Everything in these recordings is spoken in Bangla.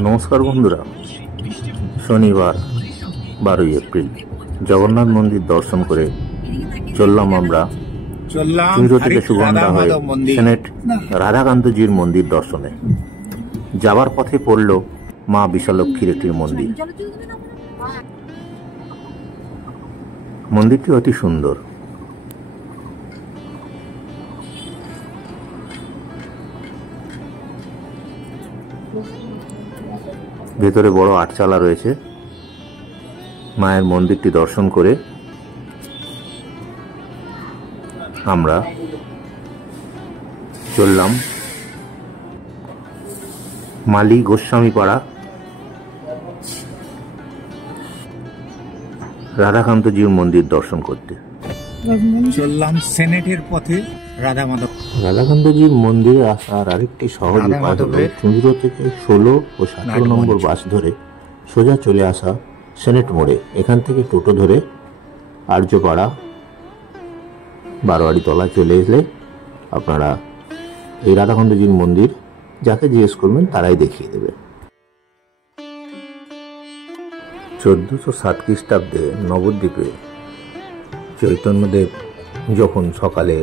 নমস্কার বন্ধুরা, শনিবার 12ই এপ্রিল জগন্নাথ মন্দির দর্শন করে চললাম আমরা চুইরো থেকে সুগন্ধা হয়ে সেনেট রাধাকান্তজির মন্দির দর্শনে। যাবার পথে পড়ল মা বিশালক্ষীর একটি মন্দির। মন্দিরটি অতি সুন্দর। ভেতরে বড় আটচালা রয়েছে। মায়ের মন্দিরটি দর্শন করে আমরা চললাম মালি গোস্বামী পাড়া রাধাকান্তজির মন্দির দর্শন করতে। চললাম সেনেটের পথে রাধাকান্তজির মন্দিরে আসার আরেকটি সহজ উপায় হল চুঁচুড়ো থেকে 16 ও 17 নম্বর বাস ধরে সোজা চলে আসা সেনেট মোড়ে। এখান থেকে টোটো ধরে আর্যপাড়া বারোয়ারি তলা চলে এলে আপনারা এই রাধাকান্তজির মন্দির যাকে জিজ্ঞেস করবেন তারাই দেখিয়ে দেবে। 1407 খ্রিস্টাব্দে নবদ্বীপে চৈতন্যদেব যখন সকালে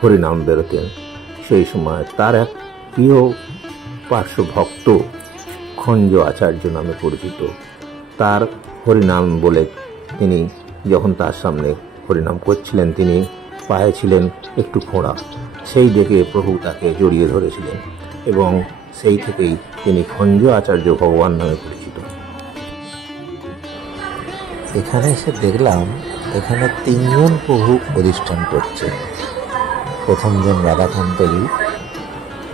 হরিনাম বেরোতেন, সেই সময় তার এক প্রিয় পার্শ্ব ভক্ত খঞ্জ আচার্য নামে পরিচিত, তার হরিনাম বলে তিনি যখন তার সামনে হরিনাম করছিলেন, তিনি পায়ে ছিলেন একটু খোঁড়া। সেই দেখে প্রভু তাকে জড়িয়ে ধরেছিলেন এবং সেই থেকেই তিনি খঞ্জ আচার্য ভগবান নামে পরিচিত। এখানে এসে দেখলাম এখানে 3 জন প্রভু অধিষ্ঠান করছে। প্রথমজন রাধাকান্তজি,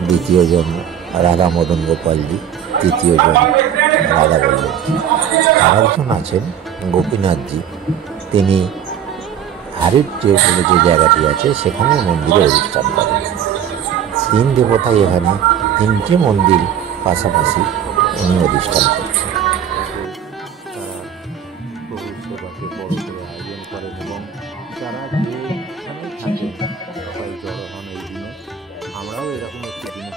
দ্বিতীয়জন রাধা মদন গোপালজি, তৃতীয়জন রাধা বল্লভজি। আরেকজন আছেন গোপীনাথজি, তিনি হারিট্টে বলে যে জায়গাটি আছে সেখানে মন্দিরে অধিষ্ঠান করেন। 3 দেবতাই এখানে 3টে মন্দির পাশাপাশি উনি অধিষ্ঠান করছেন। আমরাও এরকম একটি দিনে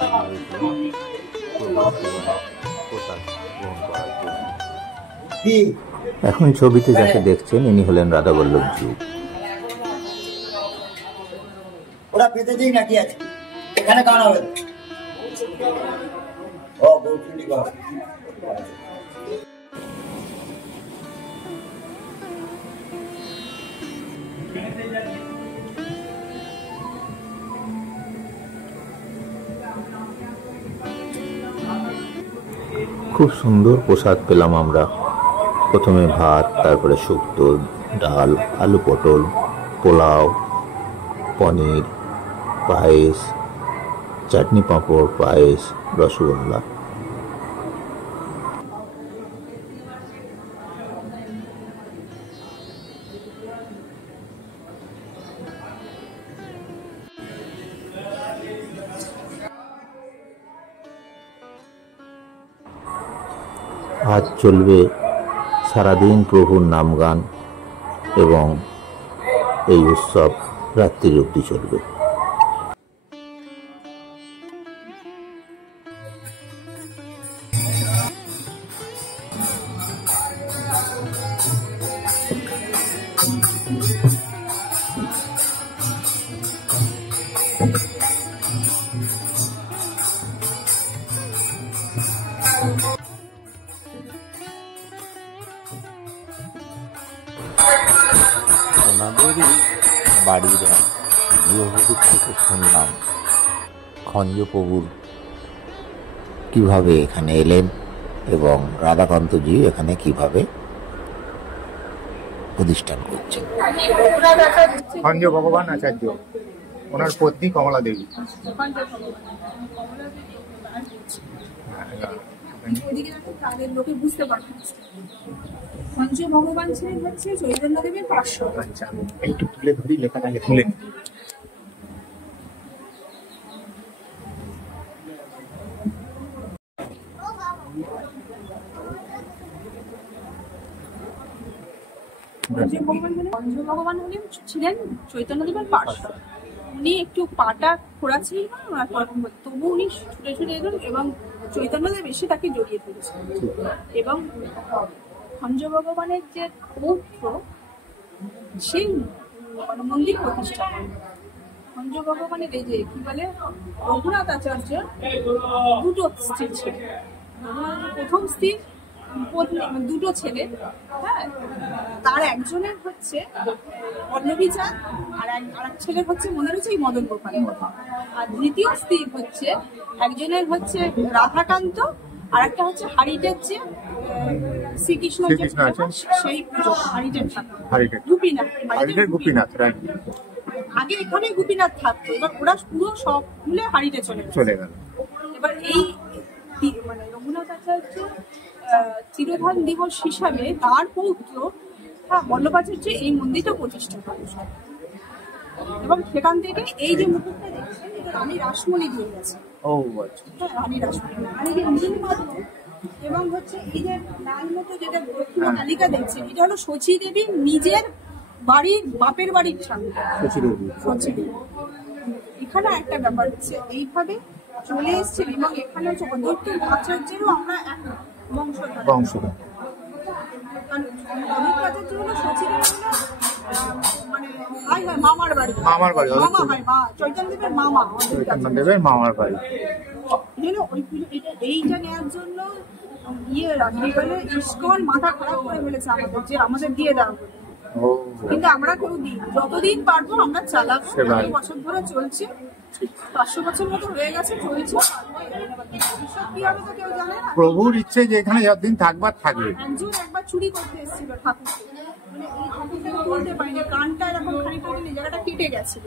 এখন ছবিতে যাকে দেখছেন ইনি হলেন রাধা বল্লভজি। ওরা পেতে দিই নাকি আছে এখানে কান হবে ও বলছিলি বাবা। খুব সুন্দর প্রসাদ পেলাম আমরা। প্রথমে ভাত, তারপরে শুক্তো, ডাল, আলু পটল, পোলাও, পনির, পায়েস, চাটনি পাঁপড়, পায়েস, রসগোল্লা। আজ চলবে সারাদিন প্রভুর নাম গান এবং এই উৎসব রাত্রি অবধি চলবে। ওনাদেরই বাড়ির গৃহবধূর থেকে শুনলাম খঞ্জ প্রভুর কীভাবে এখানে এলেন এবং রাধাকান্তজি এখানে কিভাবে প্রতিষ্ঠান করছেন। খঞ্জ ভগবান আচার্য, ওনার পত্নী কমলা দেবী। খঞ্জ ভগবান ছিলেন হচ্ছে চৈতন্যদেবের পার্শ্ব। আচ্ছা, একটু তুলে ধরি, লেখাটাকে তুলে নিই। খঞ্জ ভগবান হলেন ছিলেন চৈতন্যদেবের পার্শ্ব। উনি একটু পাটা খোড়া ছিল না, তবু উনি ছুটে ছুটে এলেন এবং চৈতন্যদেব এসে তাকে জড়িয়ে ধরেছেন এবং ভঞ্জ ভগবানের যে পৌত্র সেই মানে মন্দির প্রতিষ্ঠা করেন। ভঞ্জ ভগবানের এই যে কি বলে রঘুনাথ আচার্য দুটো স্ত্রী ছিল। প্রথম স্ত্রী দুটো ছেলে, হ্যাঁ, তার একজনের হচ্ছে পল্লবী চাঁদ আর এক ছেলের হচ্ছে মনে রয়েছে এই মদন গোপাল, আর দ্বিতীয় স্ত্রী হচ্ছে একজনের হচ্ছে রাধাকান্ত আর একটা হচ্ছে হারিটের যে শ্রীকৃষ্ণ সেই হারিটের গোপীনাথ। আগে এখানে গোপীনাথ থাকতো, এবার ওরা পুরো সব ভুলে হারিটে চলে গেল। এবার এই মানে রঘুনাথ আচার্য চিরধান দিবস হিসাবে তার পৌত্র বল্লভাচার্য এই মন্দিরটা প্রতিষ্ঠা করে এবং সেখান থেকে এই যে মুকুটটা দেখছেন এটা রানী রাসমণি দিয়ে গেছে। রানী রাসমণি মানে যে নীল মাধব এবং হচ্ছে এই যে লাল মতো যেটা তালিকা দেখছেন এটা হলো শচী দেবীর নিজের বাড়ির বাপের বাড়ির সামনে। এখানে একটা ব্যাপার হচ্ছে এইভাবে চলে এসছেন এবং এখানে হচ্ছে অদ্বৈত আচার্যেরও আমরা এক বংশধর। মানে মামার বাড়ি চৈতন্যদেবের মামার বাড়ি। এইটা নেওয়ার জন্য ইস্কন মাথা খারাপ করে ফেলেছে আমাদের, যে আমাদের দিয়ে দেওয়া বলে, কিন্তু আমরা কোনো দিন যতদিন পারবো আমরা চালাবো। বছর ধরে চলছে, 500 বছর মতো হয়ে গেছে, চলছে। কি হবে তো কেউ জানে না। প্রভুর ইচ্ছে যে এখানে যতদিন থাকবার থাকবে। একবার চুরি করতে এসেছিল ঠাকুরকে, মানে এই ঠাকুরকে তুলতে পারিনি, কানটা এরকম খানিকটা জায়গাটা কেটে গেছিল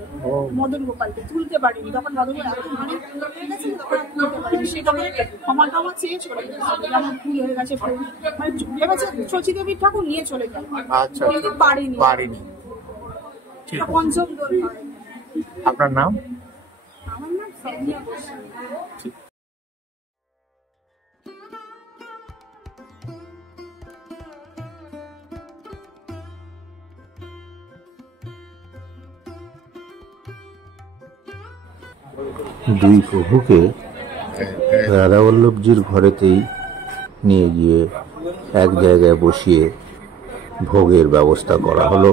মদন গোপালকে, তুলতে পারিনি। তখন মদন গোপাল এত ভারী হয়ে গেছে তখন তুলতে পারিনি, সেটাকে ক্ষমা চেয়ে চলে গেছে, আমার ভুল হয়ে গেছে। মানে ভেবেছে শচী দেবীর ঠাকুর নিয়ে চলে গেল, কিন্তু পারিনি। পঞ্চম দোল হয়। আপনার নাম? আমার নাম সানিয়া গোস্বামী। দুই প্রভুকে রাধাবল্লভজির ঘরেতেই নিয়ে গিয়ে এক জায়গায় বসিয়ে ভোগের ব্যবস্থা করা হলো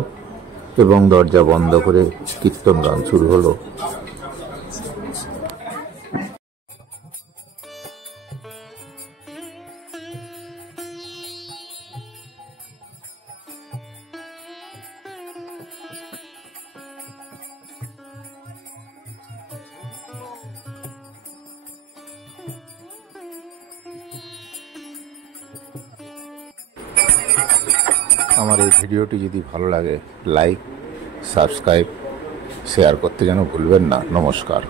এবং দরজা বন্ধ করে কীর্তন গান শুরু হলো। আমার এই ভিডিওটি যদি ভালো লাগে লাইক, সাবস্ক্রাইব, শেয়ার করতে যেন ভুলবেন না। নমস্কার।